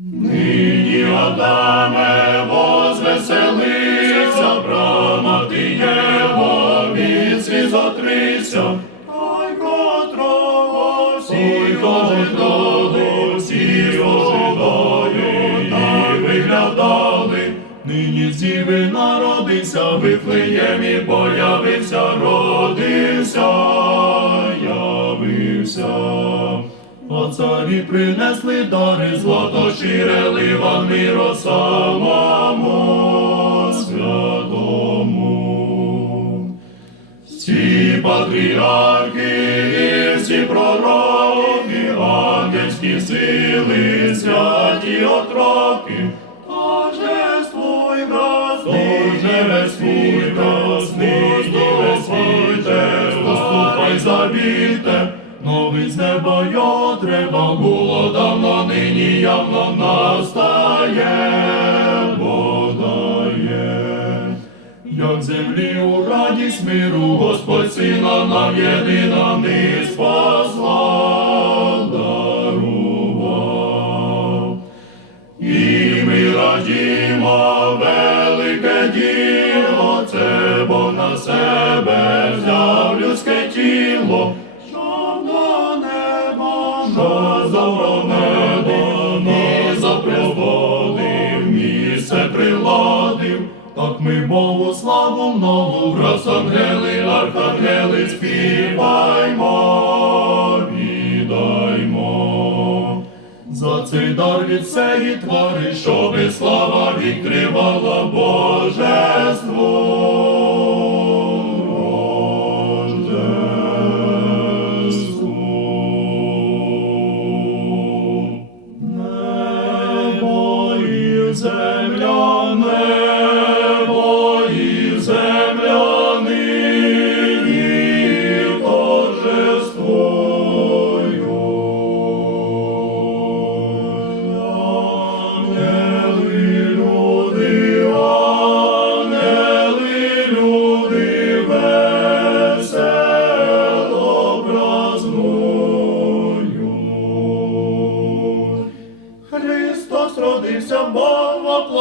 Нині Адаме возвеселися, брама ти єво, від світ затрися. Ой, котрого всі ожидали, всі ожидали і виглядали. Нині з діви народився, в Вифлеємі появився, родився, явився. Царі принесли дари, злато ширели вам миро самому святому. Всі патріархи і всі пророки, ангельські сили, святі отроки, Торжествуй, вразний, Торжествуй, вразний, Господи, заступай, завіте, Новий з неба його треба було давно, нині явно настає, подає. Як землі у радість миру, Господь сина нам єдина не спасла, дарував. І ми радімо велике діло, це Бог на себе взяв людське тіло, місце. Так ми Богу славу нову, враз ангели, архангели, співаймо, відаймо. За цей дар від всеї твари, щоби слава відкривала божество.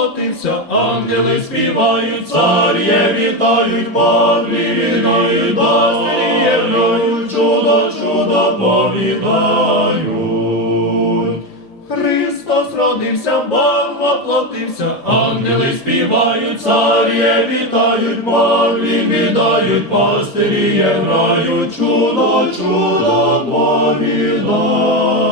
Бог ангели співають, царє вітають, Павлі вітають, Бастрієвнають, чудо, чудо повідають. Христос родився, Бог воплотився, ангели співають, царє вітають, Павлі вітають, пастирі грають, чудо, чудо повідають.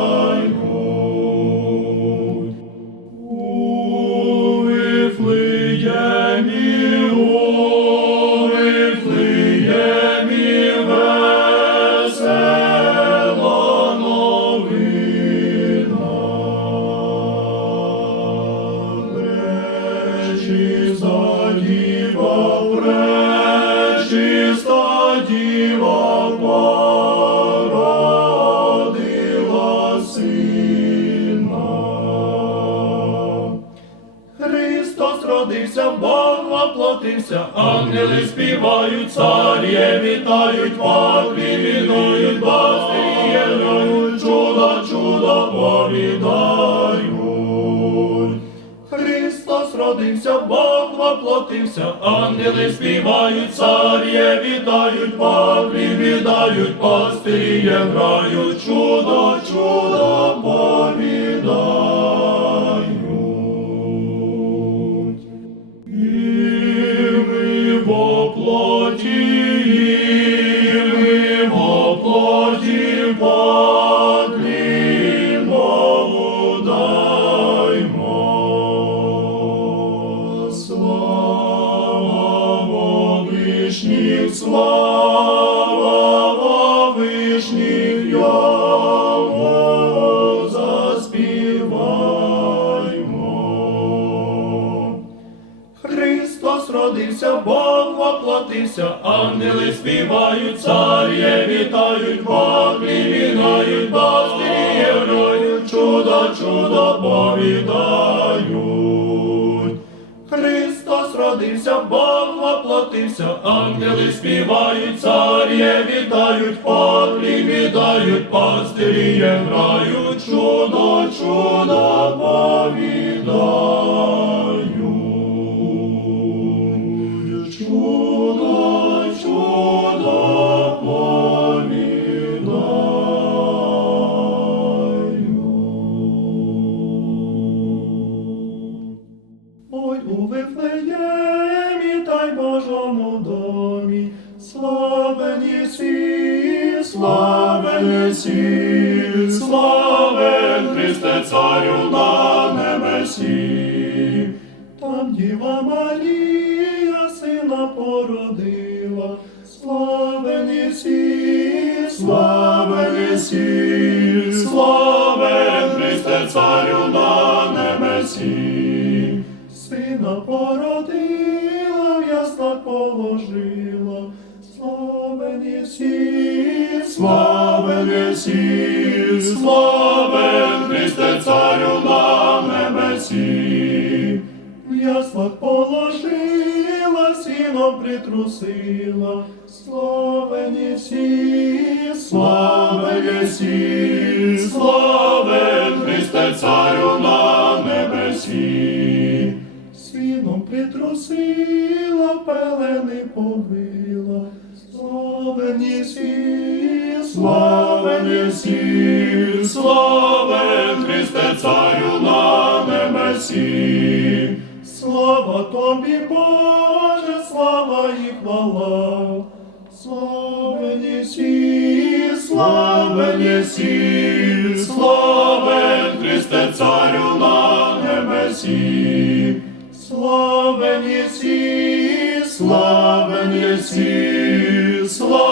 Христос родився, Бог воплотився, ангели співають, царє вітають, паклі вітають, бастирі грають, чудо, чудо повідають. Христос родився, Бог воплотився, ангели співають, царє вітають, паклі вітають, пастирі грають, чудо, чудо Слава вишні, вишніх, слава вишніх, воплотився, ангели співають, царє вітають, Боглі вінають, бастирі грають, чудо, чудо повідають. Христос родився, Бог воплотився, ангели співають, царє вітають, поклі вітають, пастирі грають, чудо, чудо повідають. у Вифлеємі та й Божому домі, славені сі, славені сі, славен Христе Царю на небесі, там Діва Марія, сина породила, славені сі, славені сі, славен Христе Царю на небесі. Сина породила, в ясла положила, славен єсі, славен єсі, славен Христе Царю на небесі. В яслах положила, сіном притрусила, славен єсі, славен єсі, Єсі, славен Єсі, славен Христе, Царю на небесі, слава тобі, Боже, слава і хвала, славен Єсі, славен Єсі, славен Христе, Царю славен Єсі, славен Єсі, славен.